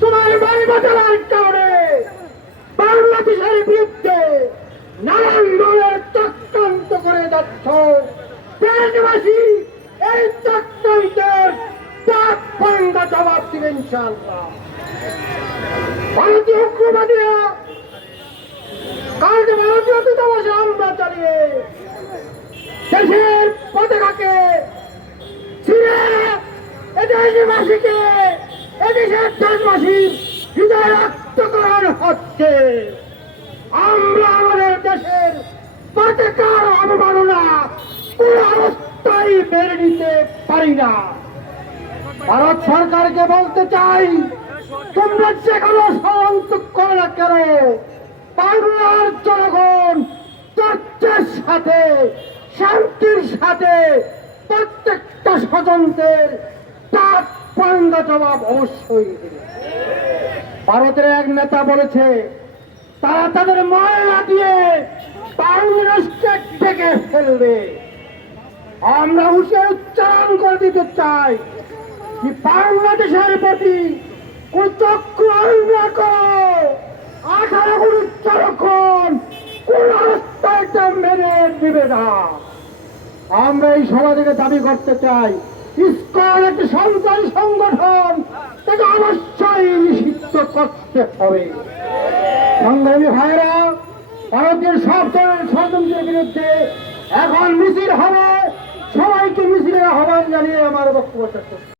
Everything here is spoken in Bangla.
তোমার মানবতার কারণে বাংলাদেশের বিরুদ্ধে নানান দলের চক্রান্ত করে যাচ্ছ। দেশবাসী এই চক্রান্তের চাপ ভাঙ্গা জবাব দিবেন ইনশাআল্লাহ। ভারতীয় উগ্রবাদীরা কালকে ভারতীয় দূতাবাসে হামলা চালিয়ে দেশের পতাকাকে ছিঁড়ে এদেশবাসীকে এদেশের দেশবাসীর হৃদয় রক্তকরণ হচ্ছে। আমরা আমাদের দেশের পতাকার অবমাননা কোন অবস্থায় মেনে নিতে পারি না। ভারত সরকারকে বলতে চাই, তোমরা যে কোনো ষড়যন্ত্র করো না কেন, বাংলার জনগণ তথ্যের সাথে শান্তির সাথে প্রত্যেকটা ষড়যন্ত্রের তার পাঙ্গা জবাব অবশ্যই দেবে। ভারতের এক নেতা বলেছে তারা তাদের ময়লা দিয়ে বাংলাদেশকে ঢেকে ফেলবে। আমরা হুঁশিয়ার উচ্চারণ করে দিতে চাই যে বাংলাদেশের প্রতি কোন চক্র না করো, 18 কোটি জনগণ কোন অবস্থায় মেনে নেবে না। আমরা এই সভা থেকে দাবি করতে চাই, ইসকন একটি সন্ত্রাসী সংগঠন, তাকে অবশ্যই নিষিদ্ধ করতে হবে। সংগ্রামী ভাইরা, ভারতীয় সব ধরনের ষড়যন্ত্রের বিরুদ্ধে এখন মিছিল হবে। সবাইকে মিছিলের আহ্বান জানিয়ে আমার বক্তব্য শেষ করছি।